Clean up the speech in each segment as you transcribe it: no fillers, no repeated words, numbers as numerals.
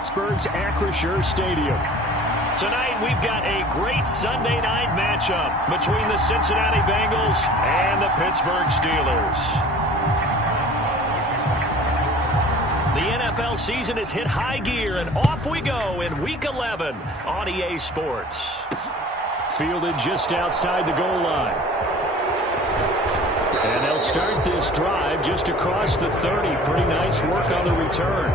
Pittsburgh's Acrisure Stadium. Tonight, we've got a great Sunday night matchup between the Cincinnati Bengals and the Pittsburgh Steelers. The NFL season has hit high gear, and off we go in Week 11 on EA Sports. Fielded just outside the goal line. And they'll start this drive just across the 30. Pretty nice work on the return.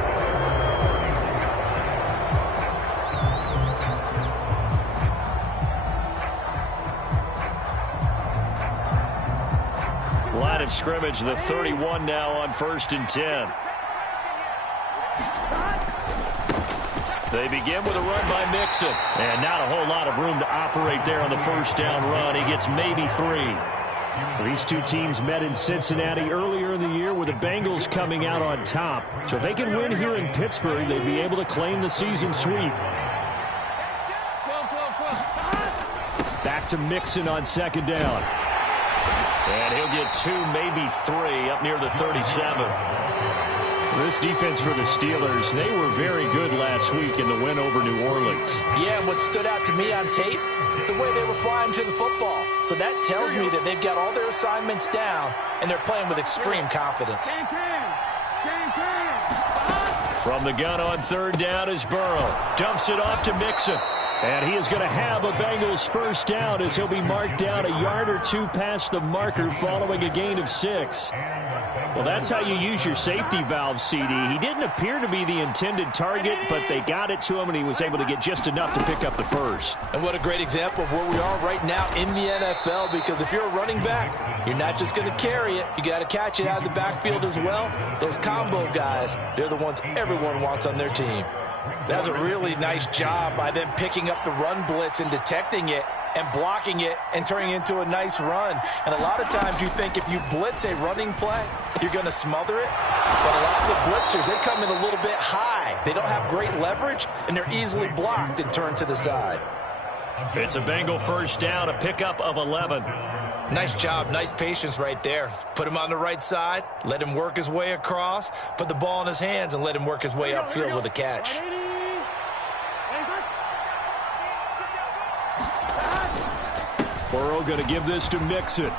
Line of scrimmage, the 31 now on 1st and 10. They begin with a run by Mixon. And not a whole lot of room to operate there on the first down run. He gets maybe 3. These two teams met in Cincinnati earlier in the year with the Bengals coming out on top. So if they can win here in Pittsburgh, they'd be able to claim the season sweep. Back to Mixon on 2nd down. And he'll get 2, maybe 3 up near the 37. This defense for the Steelers, they were very good last week in the win over New Orleans. Yeah, and what stood out to me on tape, the way they were flying to the football. So that tells me that they've got all their assignments down, and they're playing with extreme confidence. From the gun on 3rd down is Burrow. Dumps it off to Mixon. And he is going to have a Bengals first down as he'll be marked down a yard or 2 past the marker following a gain of 6. Well, that's how you use your safety valve, CD. He didn't appear to be the intended target, but they got it to him, and he was able to get just enough to pick up the first. And what a great example of where we are right now in the NFL, because if you're a running back, you're not just going to carry it. You got to catch it out of the backfield as well. Those combo guys, they're the ones everyone wants on their team. That's a really nice job by them picking up the run blitz and detecting it and blocking it and turning it into a nice run. And a lot of times you think if you blitz a running play, you're going to smother it. But a lot of the blitzers, they come in a little bit high. They don't have great leverage, and they're easily blocked and turned to the side. It's a Bengal first down, a pickup of 11. Nice job, nice patience right there. Put him on the right side, let him work his way across, put the ball in his hands, and let him work his way upfield with a catch. Burrow going to give this to Mixon.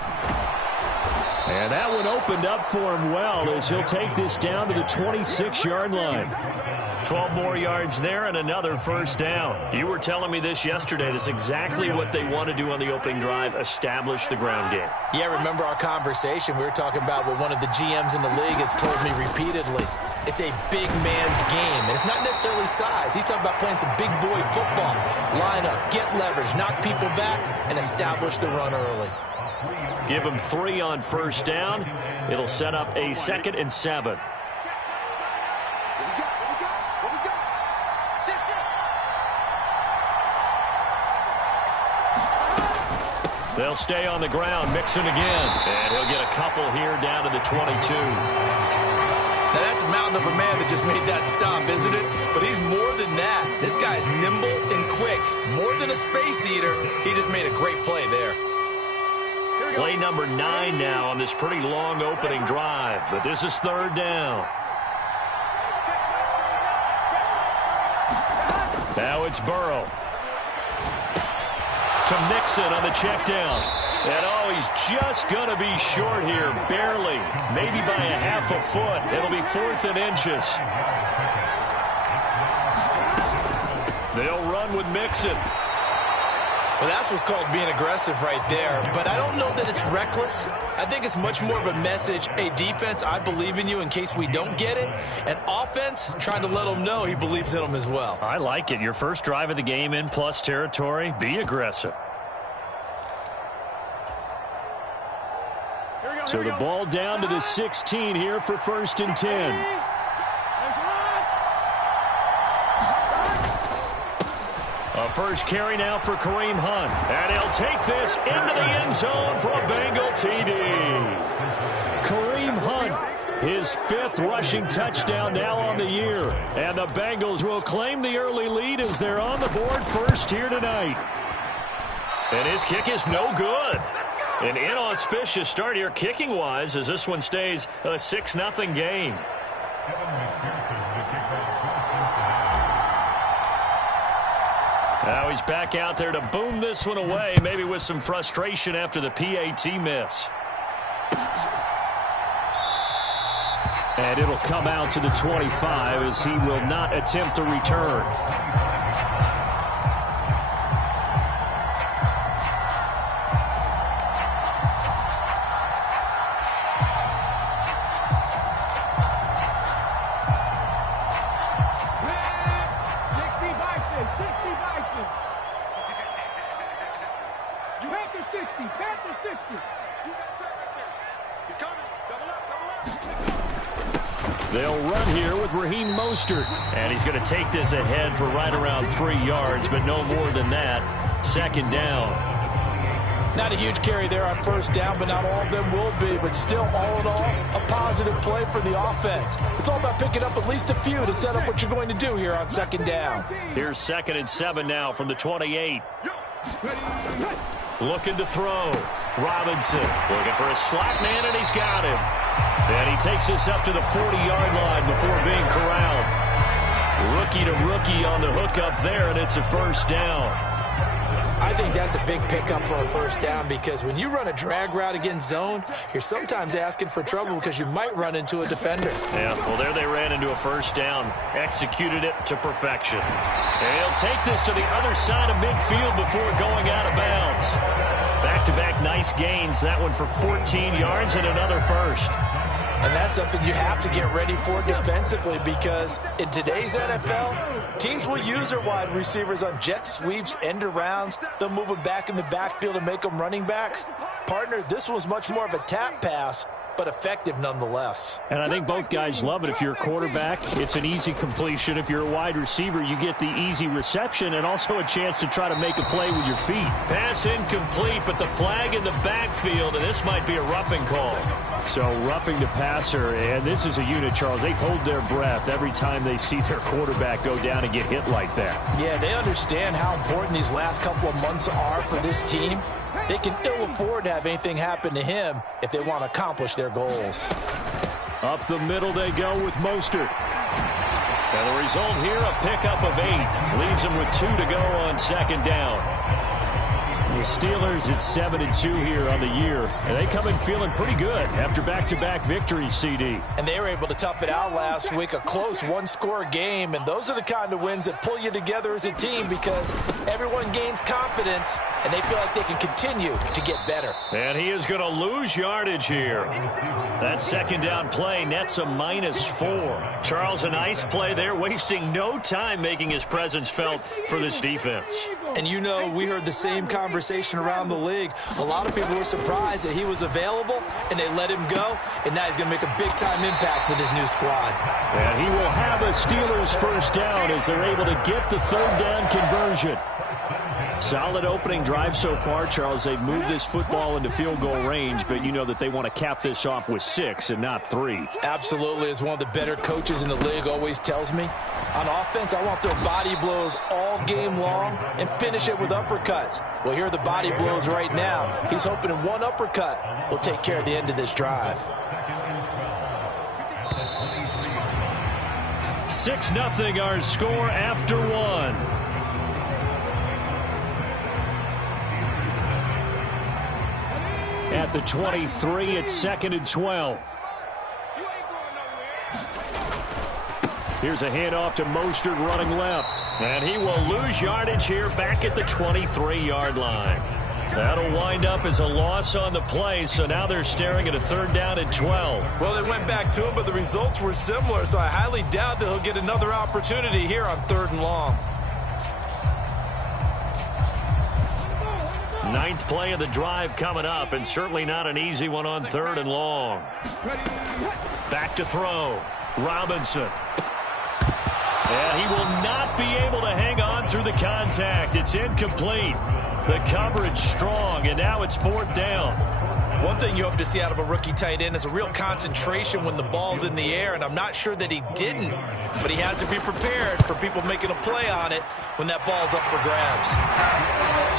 And that one opened up for him well as he'll take this down to the 26-yard line. 12 more yards there and another first down. You were telling me this yesterday. This is exactly what they want to do on the opening drive, establish the ground game. Yeah, remember our conversation? We were talking about what one of the GMs in the league has told me repeatedly. It's a big man's game, and it's not necessarily size. He's talking about playing some big boy football. Line up, get leverage, knock people back, and establish the run early. Give him 3 on first down. It'll set up a 2nd and 7. They'll stay on the ground. Mixon again. And he'll get a couple here down to the 22. Now, that's a mountain of a man that just made that stop, isn't it? But he's more than that. This guy's nimble and quick. More than a space eater, he just made a great play there. Play number 9 now on this pretty long opening drive. But this is 3rd down. Now it's Burrow. To Mixon on the check down. And oh, he's just going to be short here, barely. Maybe by a half a foot. It'll be 4th and inches. They'll run with Mixon. Well, that's what's called being aggressive right there. But I don't know that it's reckless. I think it's much more of a message. Hey, defense, I believe in you in case we don't get it. And offense, trying to let him know he believes in them as well. I like it. Your first drive of the game in plus territory. Be aggressive. So the ball down to the 16 here for 1st and 10. A first carry now for Kareem Hunt. And he'll take this into the end zone for a Bengal TD. Kareem Hunt, his 5th rushing touchdown now on the year. And the Bengals will claim the early lead as they're on the board first here tonight. And his kick is no good. An inauspicious start here kicking-wise as this one stays a 6-0 game. Now he's back out there to boom this one away, maybe with some frustration after the PAT miss. And it'll come out to the 25 as he will not attempt to return. They'll run here with Raheem Mostert. And he's going to take this ahead for right around 3 yards, but no more than that. Second down. Not a huge carry there on first down, but not all of them will be. But still, all in all, a positive play for the offense. It's all about picking up at least a few to set up what you're going to do here on second down. Here's 2nd and 7 now from the 28. Looking to throw. Robinson looking for a slot man, and he's got him. And he takes this up to the 40-yard line before being corralled. Rookie to rookie on the hook up there, and it's a first down. I think that's a big pickup for a first down because when you run a drag route against zone, you're sometimes asking for trouble because you might run into a defender. Yeah, well, there they ran into a first down. Executed it to perfection. And he'll take this to the other side of midfield before going out of bounds. Back-to-back nice gains. That one for 14 yards and another first. And that's something you have to get ready for defensively because in today's NFL, teams will use their wide receivers on jet sweeps, end arounds. They'll move them back in the backfield and make them running backs. Partner, this was much more of a tap pass, but effective nonetheless. And I think both guys love it. If you're a quarterback, it's an easy completion. If you're a wide receiver, you get the easy reception and also a chance to try to make a play with your feet. Pass incomplete, but the flag in the backfield, and this might be a roughing call. So roughing the passer, and this is a unit, Charles. They hold their breath every time they see their quarterback go down and get hit like that. Yeah, they understand how important these last couple of months are for this team. They can ill afford to have anything happen to him if they want to accomplish their goals. Up the middle they go with Mostert. And the result here, a pickup of 8. Leaves them with 2 to go on second down. The Steelers at 7-2 here on the year. And they come in feeling pretty good after back-to-back victories, CD. And they were able to tough it out last week, a close one-score game. And those are the kind of wins that pull you together as a team because everyone gains confidence and they feel like they can continue to get better. And he is going to lose yardage here. That second down play nets a -4. Charles, a nice play there, wasting no time making his presence felt for this defense. And you know, we heard the same conversation around the league. A lot of people were surprised that he was available and they let him go. And now he's going to make a big-time impact with his new squad. And he will have a Steelers first down as they're able to get the third down conversion. Solid opening drive so far, Charles. They've moved this football into field goal range, but you know that they want to cap this off with 6 and not 3. Absolutely. As one of the better coaches in the league always tells me, on offense, I want their body blows all game long and finish it with uppercuts. Well, here are the body blows right now. He's hoping in one uppercut will take care of the end of this drive. 6-0 our score after 1. At the 23, it's 2nd and 12. Here's a handoff to Mostert running left. And he will lose yardage here back at the 23-yard line. That'll wind up as a loss on the play, so now they're staring at a 3rd down and 12. Well, they went back to him, but the results were similar, so I highly doubt that he'll get another opportunity here on 3rd and long. 9th play of the drive coming up, and certainly not an easy one on 3rd and long. Back to throw. Robinson. And he will not be able to hang on through the contact. It's incomplete. The coverage strong, and now it's 4th down. One thing you hope to see out of a rookie tight end is a real concentration when the ball's in the air, and I'm not sure that he didn't, but he has to be prepared for people making a play on it when that ball's up for grabs.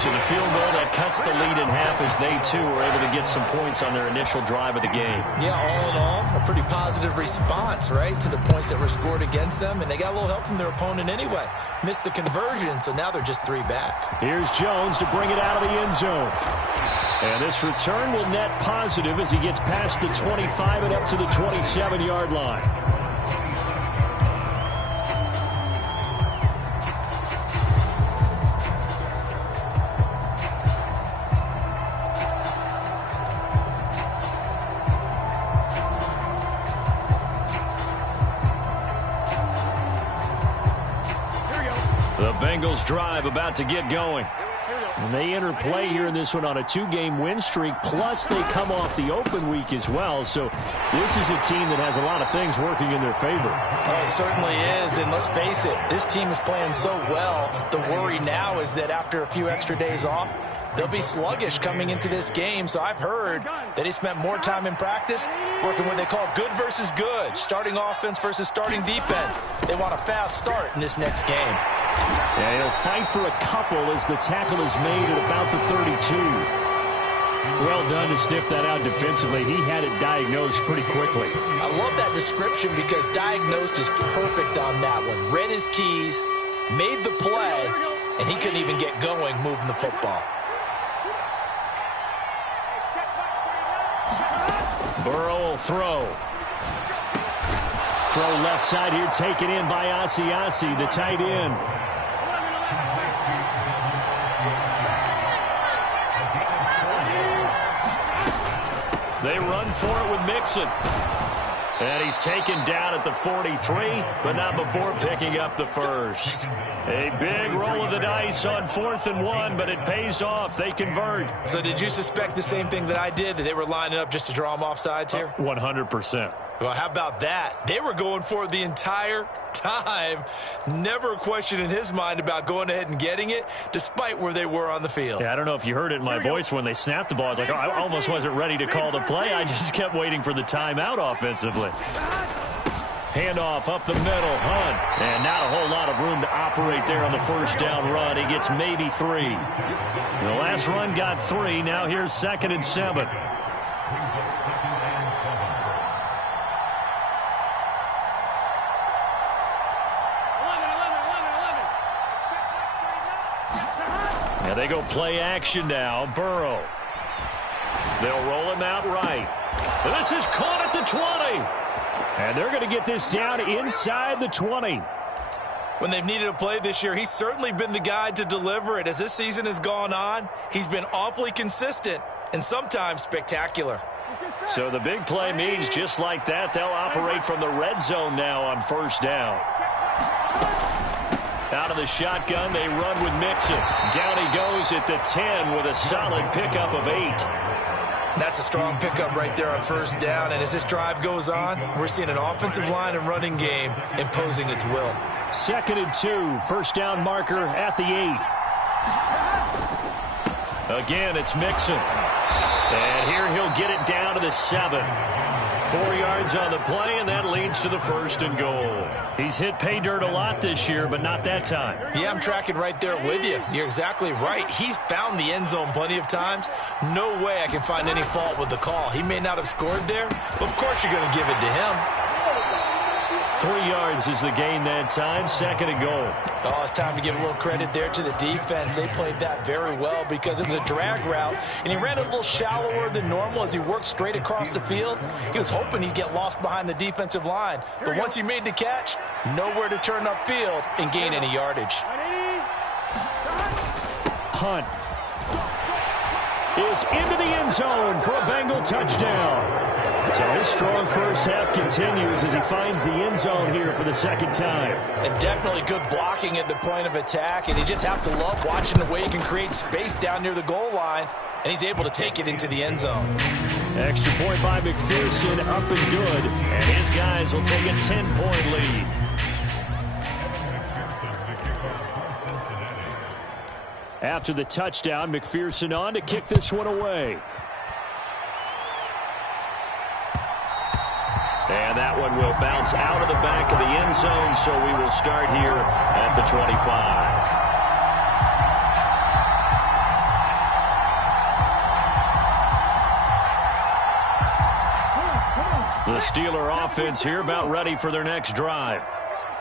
So the field goal that cuts the lead in half as they, too, were able to get some points on their initial drive of the game. Yeah, all in all, a pretty positive response, right, to the points that were scored against them, and they got a little help from their opponent anyway. Missed the conversion, so now they're just 3 back. Here's Jones to bring it out of the end zone. And this return will net positive as he gets past the 25 and up to the 27-yard line. The Bengals drive about to get going. And they enter play here in this one on a 2-game win streak, plus they come off the open week as well. So this is a team that has a lot of things working in their favor. Oh, it certainly is, and let's face it, this team is playing so well. The worry now is that after a few extra days off, they'll be sluggish coming into this game. So I've heard that he spent more time in practice working what they call good versus good, starting offense versus starting defense. They want a fast start in this next game. Yeah, he'll fight for a couple as the tackle is made at about the 32. Well done to sniff that out defensively. He had it diagnosed pretty quickly. I love that description because diagnosed is perfect on that one. Read his keys, made the play, and he couldn't even get going moving the football. Burrow will throw. Throw left side here, taken in by Asiasi, the tight end. They run for it with Mixon. And he's taken down at the 43, but not before picking up the first. A big roll of the dice on 4th and 1, but it pays off. They convert. So did you suspect the same thing that I did, that they were lining up just to draw them off sides here? 100%. Well, how about that? They were going for it the entire time. Never a question in his mind about going ahead and getting it, despite where they were on the field. Yeah, I don't know if you heard it in my voice when they snapped the ball. I was like, oh, I almost wasn't ready to call the play. I just kept waiting for the timeout offensively. Handoff up the middle, Hunt. And not a whole lot of room to operate there on the first down run. He gets maybe 3. The last run got 3. Now here's 2nd and 7. Now they go play action now. Burrow. They'll roll him out right. This is caught at the 20. And they're going to get this down inside the 20. When they've needed a play this year, he's certainly been the guy to deliver it. As this season has gone on, he's been awfully consistent and sometimes spectacular. So the big play means just like that, they'll operate from the red zone now on first down. Out of the shotgun, they run with Mixon. Down he goes at the 10 with a solid pickup of 8. That's a strong pickup right there on first down. And as this drive goes on, we're seeing an offensive line and running game imposing its will. 2nd and 2. First down marker at the 8. Again, it's Mixon. And here he'll get it down to the 7. 4 yards on the play, and that leads to the 1st and goal. He's hit pay dirt a lot this year, but not that time. Yeah, I'm tracking right there with you. You're exactly right. He's found the end zone plenty of times. No way I can find any fault with the call. He may not have scored there, but of course you're going to give it to him. 3 yards is the gain that time. 2nd and goal. Oh, it's time to give a little credit there to the defense. They played that very well because it was a drag route, and he ran a little shallower than normal as he worked straight across the field. He was hoping he'd get lost behind the defensive line, but once he made the catch, nowhere to turn upfield and gain any yardage. Hunt is into the end zone for a Bengal touchdown. So his strong first half continues as he finds the end zone here for the 2nd time. And definitely good blocking at the point of attack, and you just have to love watching the way he can create space down near the goal line, and he's able to take it into the end zone. Extra point by McPherson, up and good, and his guys will take a 10-point lead. After the touchdown, McPherson on to kick this one away. And that one will bounce out of the back of the end zone, so we will start here at the 25. The Steeler offense here about ready for their next drive.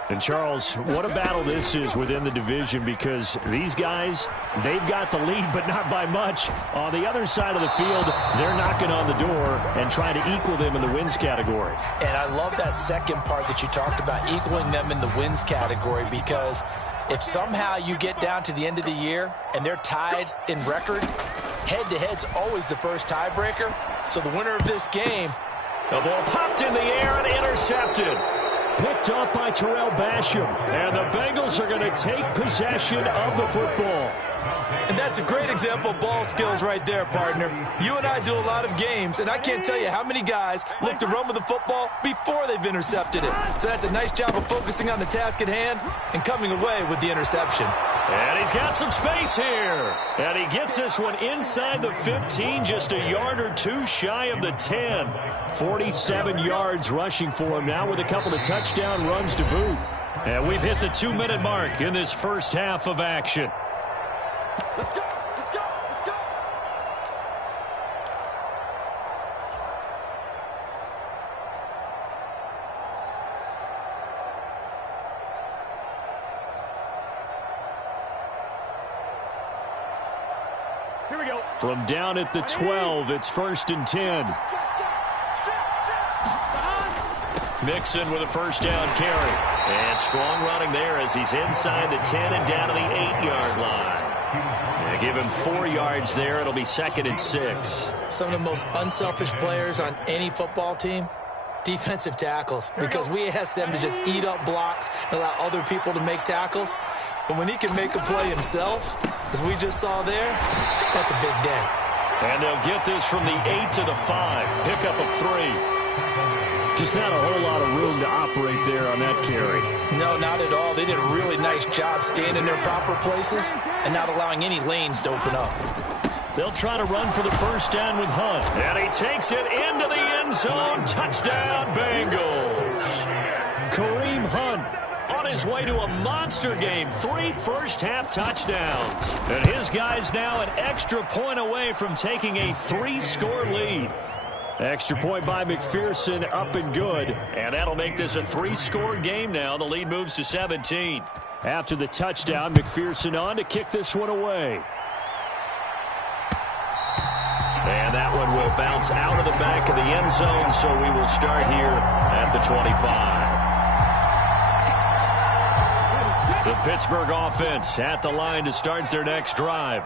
And, Charles, what a battle this is within the division, because these guys, they've got the lead, but not by much. On the other side of the field, they're knocking on the door and trying to equal them in the wins category. And I love that second part that you talked about, equaling them in the wins category, because if somehow you get down to the end of the year and they're tied in record, head-to-head's always the first tiebreaker. So the winner of this game, the ball popped in the air and intercepted. Picked up by Terrell Basham. And the Bengals are going to take possession of the football. And that's a great example of ball skills right there, partner. You and I do a lot of games, and I can't tell you how many guys look to run with the football before they've intercepted it. So that's a nice job of focusing on the task at hand and coming away with the interception. And he's got some space here. And he gets this one inside the 15, just a yard or two shy of the 10. 47 yards rushing for him now with a couple of touchdown runs to boot. And we've hit the 2-minute mark in this first half of action. Let's go, let's go, let's go. Here we go. From down at the 12, it's 1st and 10. Mixon with a first down carry. And strong running there as he's inside the 10 and down to the 8-yard line. Yeah, give him 4 yards there. It'll be 2nd and 6. Some of the most unselfish players on any football team, defensive tackles, because we ask them to just eat up blocks and allow other people to make tackles. But when he can make a play himself, as we just saw there, that's a big day. And they'll get this from the 8 to the 5. Pickup of 3. Just not a whole lot of room to operate there on that carry. No, not at all. They did a really nice job staying in their proper places and not allowing any lanes to open up. They'll try to run for the first down with Hunt. And he takes it into the end zone. Touchdown, Bengals. Kareem Hunt on his way to a monster game. 3 first-half touchdowns. And his guys now an extra point away from taking a 3-score lead. Extra point by McPherson, up and good. And that'll make this a 3-score game now. The lead moves to 17. After the touchdown, McPherson on to kick this one away. And that one will bounce out of the back of the end zone, so we will start here at the 25. The Pittsburgh offense at the line to start their next drive.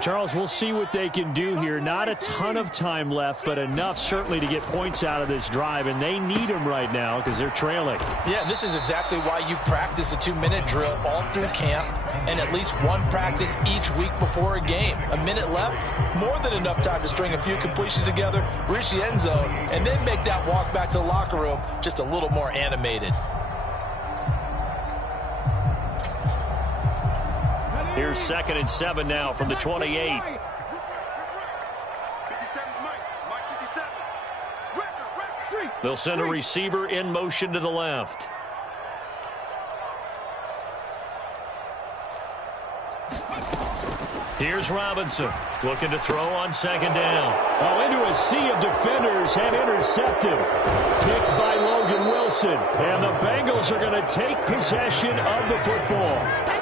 Charles, we'll see what they can do here. Not a ton of time left, but enough certainly to get points out of this drive, and they need them right now because they're trailing. Yeah, this is exactly why you practice a 2-minute drill all through camp and at least one practice each week before a game. A minute left, more than enough time to string a few completions together, reach the end zone, and then make that walk back to the locker room just a little more animated. Here's 2nd and 7 now from the 28. They'll send a receiver in motion to the left. Here's Robinson looking to throw on 2nd down. Oh, into a sea of defenders and intercepted. Picked by Logan Wilson. And the Bengals are going to take possession of the football.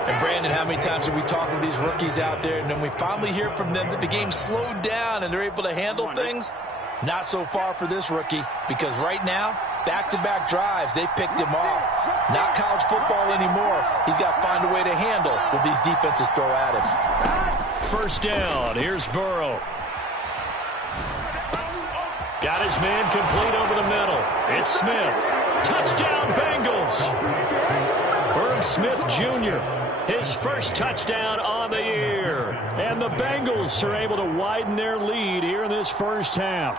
And Brandon, how many times have we talked with these rookies out there, and then we finally hear from them that the game slowed down and they're able to handle things? Not so far for this rookie, because right now, back-to-back drives, they picked him off. Not college football anymore. He's got to find a way to handle what these defenses throw at him. First down. Here's Burrow. Got his man complete over the middle. It's Smith. Touchdown, Bengals. Irv Smith Jr., his first touchdown on the year. And the Bengals are able to widen their lead here in this first half.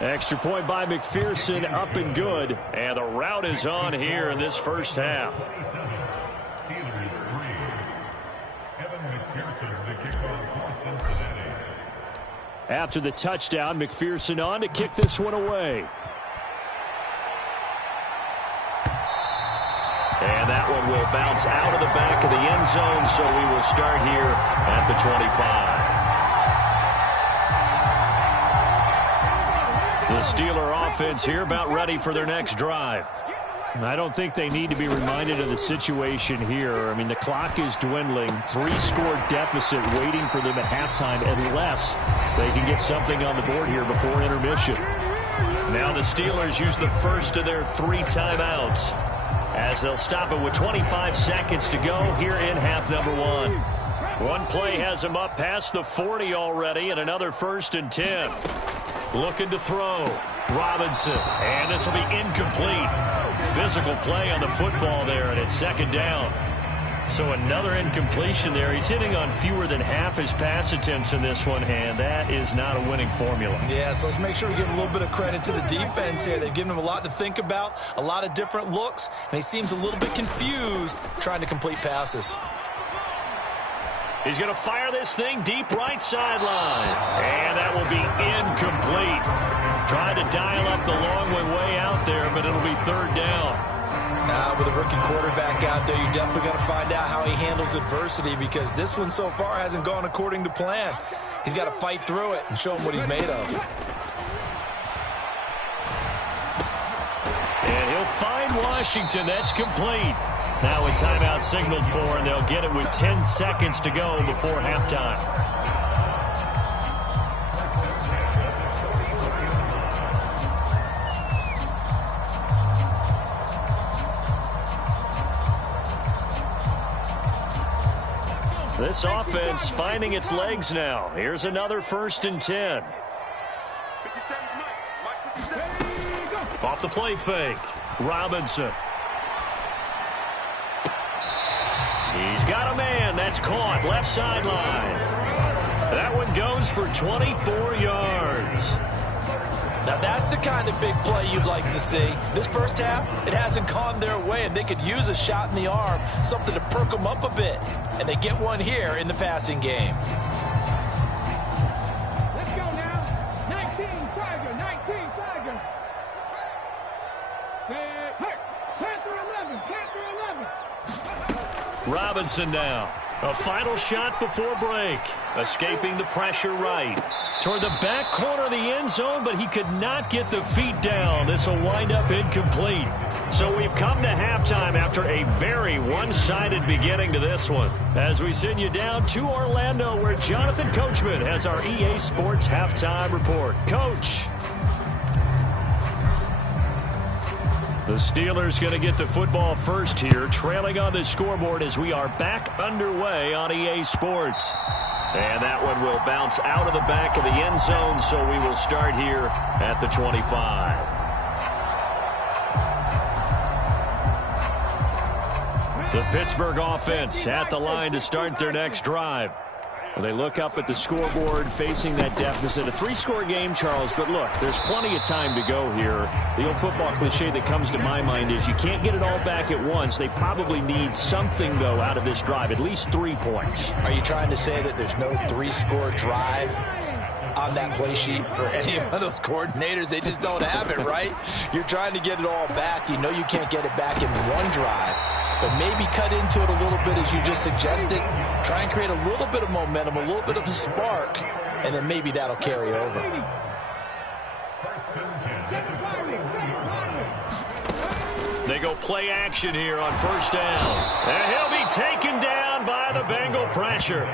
Extra point by McPherson, up and good. And the route is on here in this first half. After the touchdown, McPherson on to kick this one away. And that one will bounce out of the back of the end zone, so we will start here at the 25. The Steeler offense here about ready for their next drive. I don't think they need to be reminded of the situation here. I mean, the clock is dwindling. 3-score deficit waiting for them at halftime unless they can get something on the board here before intermission. Now the Steelers use the first of their 3 timeouts as they'll stop it with 25 seconds to go here in half number 1. One play has them up past the 40 already, and another 1st and 10. Looking to throw. Robinson. And this will be incomplete. Physical play on the football there, and it's 2nd down. So another incompletion there. He's hitting on fewer than half his pass attempts in this one, and that is not a winning formula. Yeah, so let's make sure we give a little bit of credit to the defense here. They've given him a lot to think about, a lot of different looks, and he seems a little bit confused trying to complete passes. He's going to fire this thing deep right sideline. And that will be incomplete. Trying to dial up the long way out there, but it'll be 3rd down. With a rookie quarterback out there, you're definitely going to find out how he handles adversity, because this one so far hasn't gone according to plan. He's got to fight through it and show him what he's made of. And he'll find Washington. That's complete. Now a timeout signaled for, and they'll get it with 10 seconds to go before halftime. This offense finding its legs now. Here's another 1st and 10. Off the play fake. Robinson. He's got a man. That's caught. Left sideline. That one goes for 24 yards. Now that's the kind of big play you'd like to see. This first half, it hasn't gone their way, and they could use a shot in the arm, something to perk them up a bit. And they get one here in the passing game. Let's go now. 19 Tiger, 19 Tiger. Panther 11, Panther 11. Robinson now. A final shot before break. Escaping the pressure right. Toward the back corner of the end zone, but he could not get the feet down. This will wind up incomplete. So we've come to halftime after a very one-sided beginning to this one. As we send you down to Orlando, where Jonathan Coachman has our EA Sports Halftime Report. Coach. The Steelers going to get the football first here, trailing on the scoreboard as we are back underway on EA Sports. And that one will bounce out of the back of the end zone, so we will start here at the 25. The Pittsburgh offense at the line to start their next drive. They look up at the scoreboard facing that deficit. A 3-score game, Charles, but look, there's plenty of time to go here. The old football cliche that comes to my mind is you can't get it all back at once. They probably need something, though, out of this drive, at least 3 points. Are you trying to say that there's no 3-score drive on that play sheet for any of those coordinators? They just don't have it, right? You're trying to get it all back. You know you can't get it back in one drive. But maybe cut into it a little bit, as you just suggested. Try and create a little bit of momentum, a little bit of a spark, and then maybe that'll carry over. They go play action here on 1st down. And he'll be taken down by the Bengal pressure.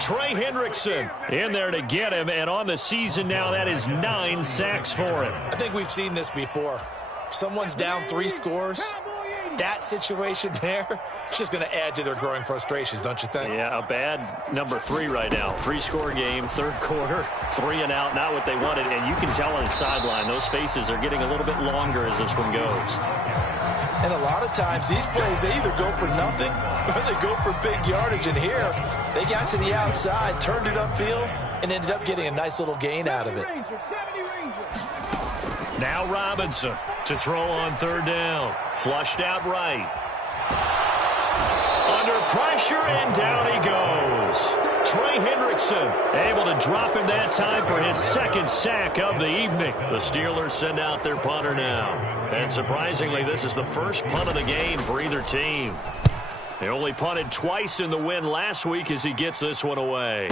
Trey Hendrickson in there to get him, and on the season now, that is 9 sacks for him. I think we've seen this before. Someone's down 3 scores. That situation there, it's just going to add to their growing frustrations, don't you think? Yeah, a bad number 3 right now. 3-score game, 3rd quarter, 3 and out, not what they wanted. And you can tell on the sideline, those faces are getting a little bit longer as this one goes. And a lot of times, these plays, they either go for nothing or they go for big yardage. And here, they got to the outside, turned it upfield, and ended up getting a nice little gain out of it. Now Robinson to throw on 3rd down. Flushed out right. Under pressure, and down he goes. Trey Hendrickson able to drop him that time for his second sack of the evening. The Steelers send out their punter now. And surprisingly, this is the first punt of the game for either team. They only punted twice in the win last week as he gets this one away.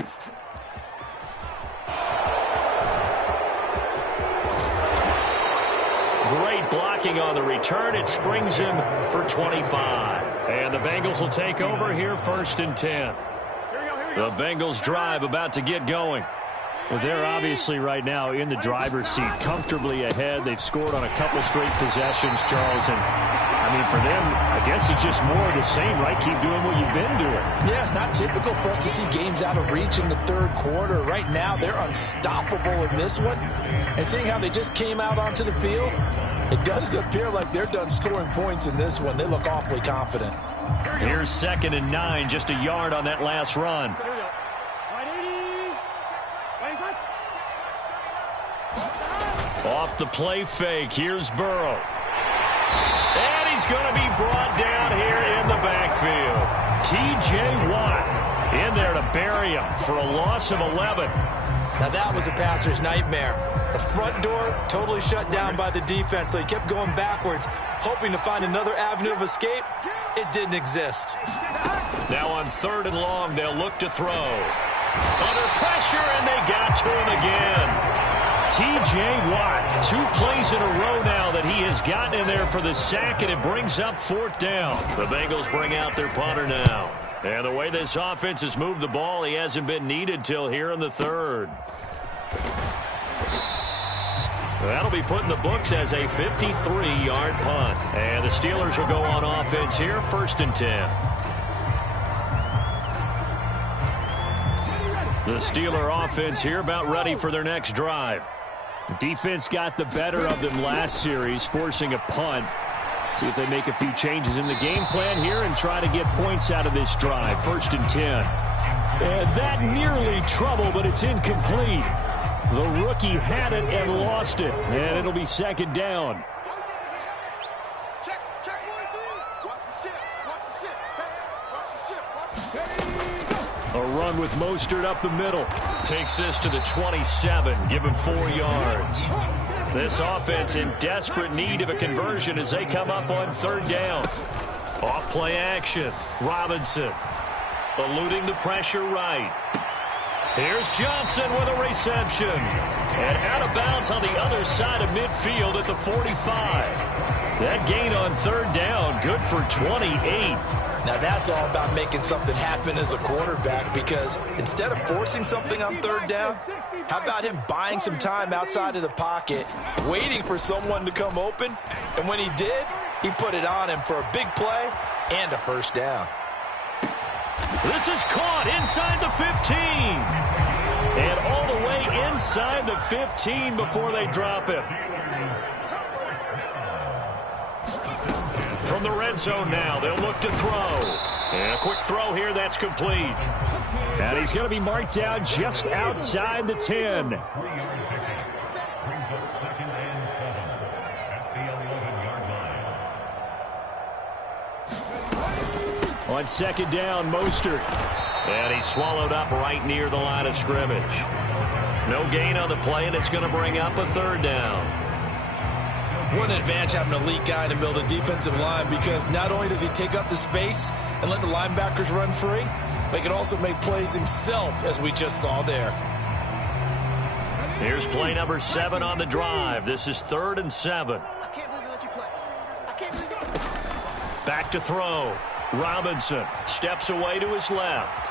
Great blocking on the return. It springs him for 25. And the Bengals will take over here 1st and 10. The Bengals drive about to get going. Well, they're obviously right now in the driver's seat, comfortably ahead. They've scored on a couple straight possessions, Charles. And, I mean, for them, I guess it's just more of the same, right? Keep doing what you've been doing. Yeah, it's not typical for us to see games out of reach in the third quarter. Right now, they're unstoppable in this one. And seeing how they just came out onto the field, it does appear like they're done scoring points in this one. They look awfully confident. Here's 2nd and 9, just a yard on that last run. Off the play fake, here's Burrow. And he's going to be brought down here in the backfield. T.J. Watt in there to bury him for a loss of 11. Now that was a passer's nightmare. The front door totally shut down by the defense, so he kept going backwards, hoping to find another avenue of escape. It didn't exist. Now on 3rd and long, they'll look to throw. Under pressure, and they got to him again. T.J. Watt, 2 plays in a row now that he has gotten in there for the sack, and it brings up 4th down. The Bengals bring out their punter now. And the way this offense has moved the ball, he hasn't been needed till here in the 3rd. That'll be put in the books as a 53-yard punt. And the Steelers will go on offense here, 1st and 10. The Steeler offense here about ready for their next drive. Defense got the better of them last series, forcing a punt. See if they make a few changes in the game plan here and try to get points out of this drive. 1st and 10. And that nearly trouble, but it's incomplete. The rookie had it and lost it. And it'll be 2nd down. A run with Mostert up the middle. Takes this to the 27. Give him 4 yards. This offense in desperate need of a conversion as they come up on 3rd down. Off play action. Robinson eluding the pressure right. Here's Johnson with a reception. And out of bounds on the other side of midfield at the 45. That gain on 3rd down, good for 28. Now that's all about making something happen as a quarterback, because instead of forcing something on 3rd down, how about him buying some time outside of the pocket, waiting for someone to come open, and when he did, he put it on him for a big play and a 1st down. This is caught inside the 15. And all the way inside the 15 before they drop it. From the red zone now, they'll look to throw. And a quick throw here, that's complete. And he's going to be marked down just outside the 10. On 2nd down, Mostert. And he's swallowed up right near the line of scrimmage. No gain on the play, and it's going to bring up a 3rd down. What an advantage having an elite guy in the middle of the defensive line, because not only does he take up the space and let the linebackers run free, but he can also make plays himself, as we just saw there. Here's play number 7 on the drive. This is 3rd and 7. I can't believe you let you play. I can't believe it. Back to throw. Robinson steps away to his left.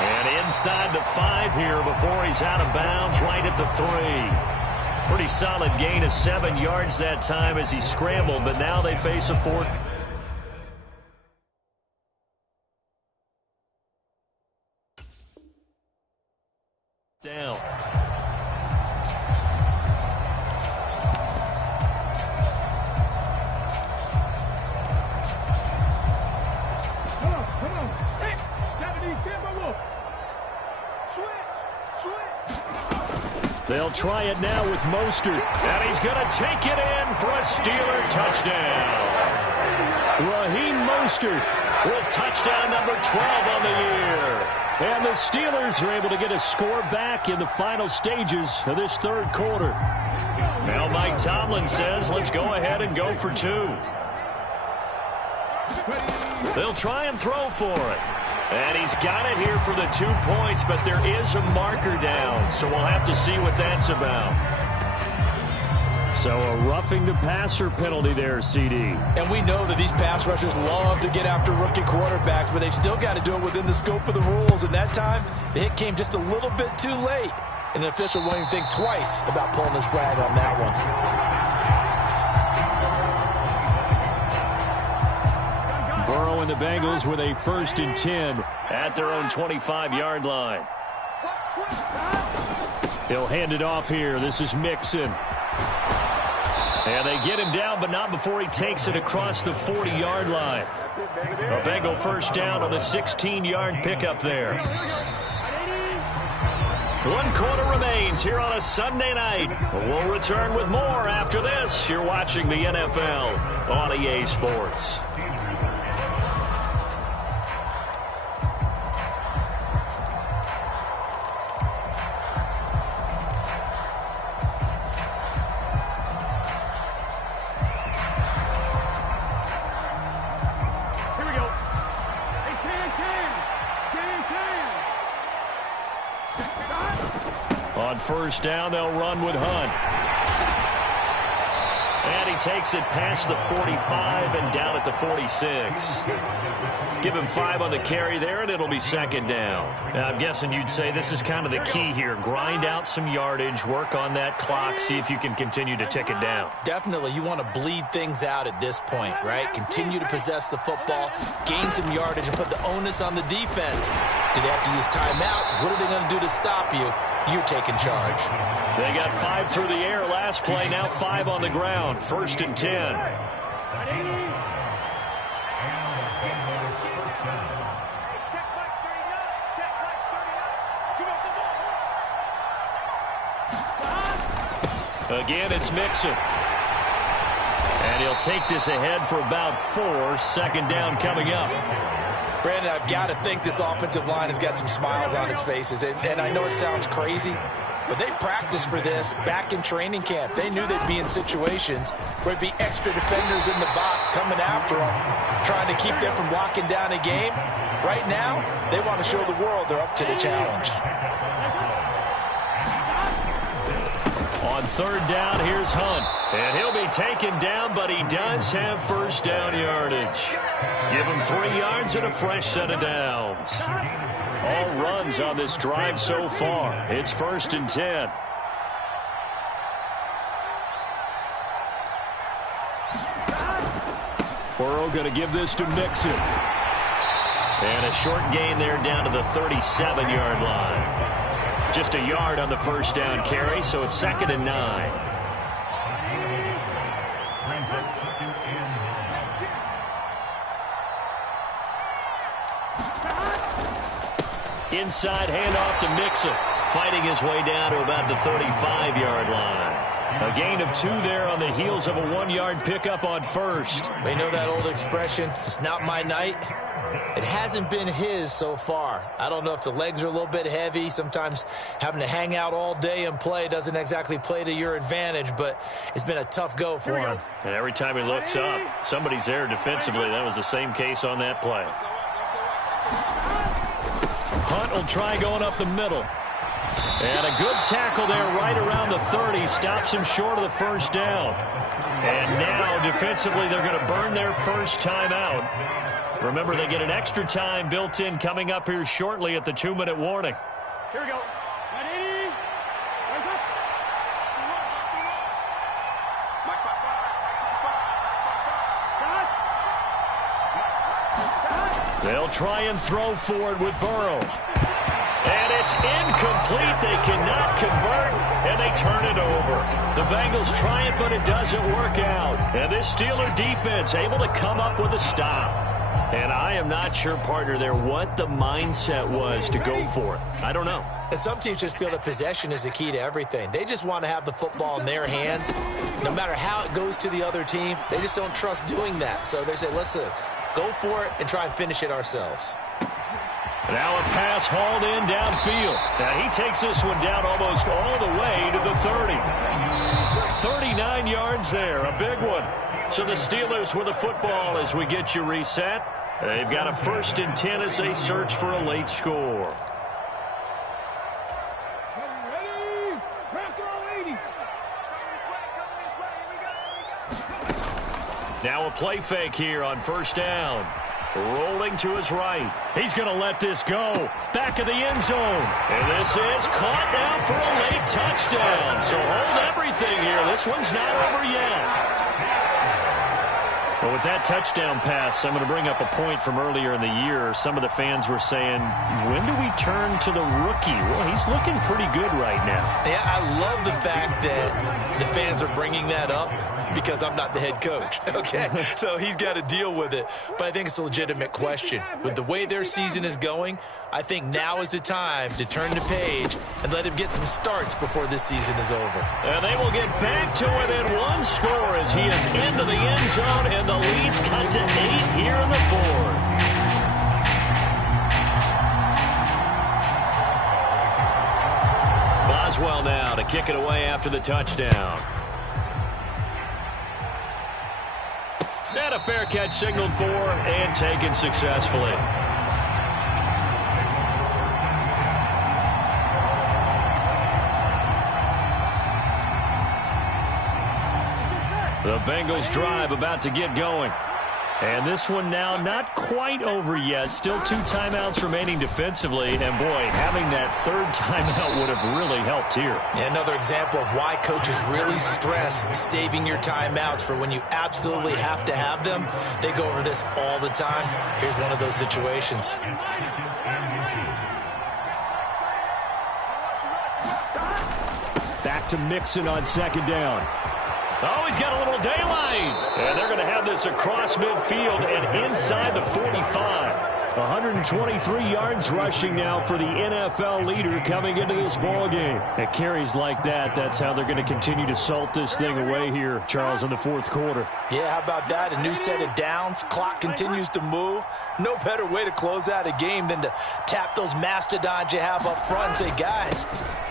And inside the 5 here before he's out of bounds, right at the 3. Pretty solid gain of 7 yards that time as he scrambled, but now they face a 4th down. Come on. Hey, 70, They'll try it now with Mostert. And he's going to take it in for a Steeler touchdown. Raheem Mostert with touchdown number 12 on the year. And the Steelers are able to get a score back in the final stages of this third quarter. Now Mike Tomlin says, let's go ahead and go for two. They'll try and throw for it. And he's got it here for the 2 points, but there is a marker down, so we'll have to see what that's about. So a roughing the passer penalty there, CD. And we know that these pass rushers love to get after rookie quarterbacks, but they've still got to do it within the scope of the rules. And that time, the hit came just a little bit too late. And the official won't even think twice about pulling his flag on that one. Burrow and the Bengals with a 1st and 10 at their own 25-yard line. He'll hand it off here. This is Mixon. And they get him down, but not before he takes it across the 40-yard line. A Bengal first down on the 16-yard pickup there. 1 quarter remains here on a Sunday night. We'll return with more after this. You're watching the NFL on EA Sports. On first down, they'll run with Hunt. And he takes it past the 45 and down at the 46. Give him 5 on the carry there, and it'll be 2nd down. Now, I'm guessing you'd say this is kind of the key here. Grind out some yardage, work on that clock, see if you can continue to tick it down. Definitely, you want to bleed things out at this point, right? Continue to possess the football, gain some yardage, and put the onus on the defense. Do they have to use timeouts? What are they going to do to stop you? You're taking charge. They got 5 through the air last play, now 5 on the ground. 1st and 10. Again, it's Mixon. And he'll take this ahead for about 4. 2nd down coming up. Brandon, I've got to think this offensive line has got some smiles on its faces. And I know it sounds crazy, but they practiced for this back in training camp. They knew they'd be in situations where there'd be extra defenders in the box coming after them, trying to keep them from locking down a game. Right now, they want to show the world they're up to the challenge. On 3rd down, here's Hunt. And he'll be taken down, but he does have first down yardage. Give him 3 yards and a fresh set of downs. All runs on this drive so far. It's 1st and 10. Burrow going to give this to Mixon. And a short gain there down to the 37-yard line. Just a yard on the first down carry, so it's 2nd and 9. Inside handoff to Mixon, fighting his way down to about the 35-yard line. A gain of 2 there on the heels of a 1-yard pickup on first. We know that old expression, it's not my night. It hasn't been his so far. I don't know if the legs are a little bit heavy. Sometimes having to hang out all day and play doesn't exactly play to your advantage, but it's been a tough go for him. And every time he looks up, somebody's there defensively. That was the same case on that play. Hunt will try going up the middle. And a good tackle there right around the 30. Stops him short of the first down. And now defensively they're going to burn their first time out. Remember, they get an extra time built in coming up here shortly at the 2-minute warning. Here we go. They'll try and throw forward with Burrow. And it's incomplete. They cannot convert, and they turn it over. The Bengals try it, but it doesn't work out. And this Steeler defense able to come up with a stop. And I am not sure, partner, there what the mindset was to go for it. I don't know. And some teams just feel that possession is the key to everything. They just want to have the football in their hands. No matter how it goes to the other team, they just don't trust doing that. So they say, let's go for it and try and finish it ourselves. Now a pass hauled in downfield. Now he takes this one down almost all the way to the 30. 39 yards there, a big one. So the Steelers with the football as we get you reset. They've got a 1st and 10 as they search for a late score. Now a play fake here on 1st down. Rolling to his right. He's going to let this go. Back of the end zone. And this is caught now for a late touchdown. So hold everything here. This one's not over yet. Well, with that touchdown pass, I'm going to bring up a point from earlier in the year. Some of the fans were saying, when do we turn to the rookie? Well, he's looking pretty good right now. Yeah, I love the fact that the fans are bringing that up because I'm not the head coach, okay? So he's got to deal with it. But I think it's a legitimate question. With the way their season is going, I think now is the time to turn the page and let him get some starts before this season is over. And they will get back to within 1 score as he is into the end zone, and the lead's cut to 8 here in the 4th. Boswell now to kick it away after the touchdown. And a fair catch signaled for and taken successfully. The Bengals drive about to get going. And this one now not quite over yet. Still 2 timeouts remaining defensively. And, boy, having that 3rd timeout would have really helped here. Yeah, another example of why coaches really stress saving your timeouts for when you absolutely have to have them. They go over this all the time. Here's one of those situations. Back to Mixon on 2nd down. Oh, he's got a little daylight. And they're going to have this across midfield and inside the 45. 123 yards rushing now for the NFL leader coming into this ball game. At carries like that, that's how they're going to continue to salt this thing away here, Charles, in the 4th quarter. Yeah, how about that? A new set of downs. Clock continues to move. No better way to close out a game than to tap those mastodons you have up front and say, guys,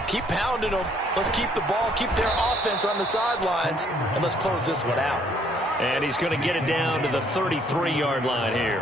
keep pounding them. Let's keep the ball, keep their offense on the sidelines, and let's close this one out. And he's going to get it down to the 33-yard line here.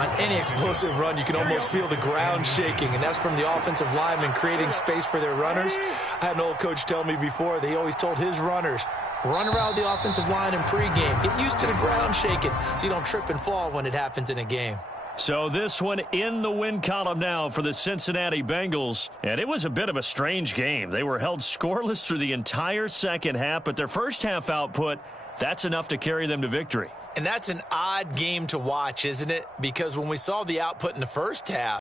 On any explosive run, you can almost feel the ground shaking, and that's from the offensive linemen creating space for their runners. I had an old coach tell me before, they always told his runners, run around the offensive line in pregame. Get used to the ground shaking so you don't trip and fall when it happens in a game. So this one in the win column now for the Cincinnati Bengals. And it was a bit of a strange game. They were held scoreless through the entire second half, but their first half output, that's enough to carry them to victory. And that's an odd game to watch, isn't it? Because when we saw the output in the first half,